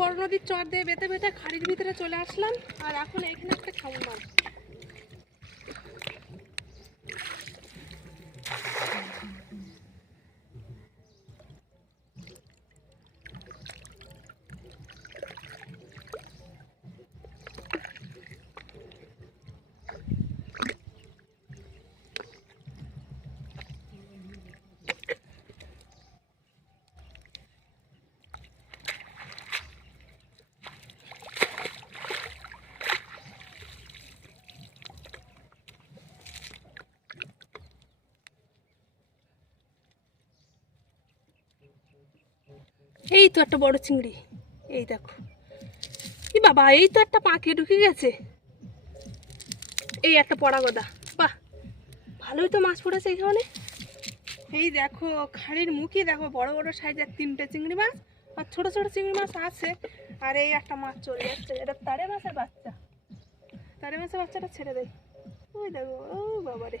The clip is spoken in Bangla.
বড় নদীর চর দিয়ে বেতে বেতে খাড়ির ভিতরে চলে আসলাম, আর এখন এখানে একটা খাবো মাছ। এই তো একটা বড় চিংড়ি, এই দেখো। কি বাবা, এই তো একটা পাঁকে ঢুকে গেছে। এই একটা পড়া গদা, বাহ ভালোই তো মাছ পড়েছে এখানে। এই দেখো খাড়ির মুখে দেখো বড় বড় সাইজের 3টে চিংড়ি মাছ, আর ছোট ছোট চিংড়ি মাছ আছে। আর এই একটা মাছ চলে যাচ্ছে, এটা তারে মাছের বাচ্চা। তারে মাছের বাচ্চাটা ছেড়ে দেয়। ওই দেখো, ও বাবা রে।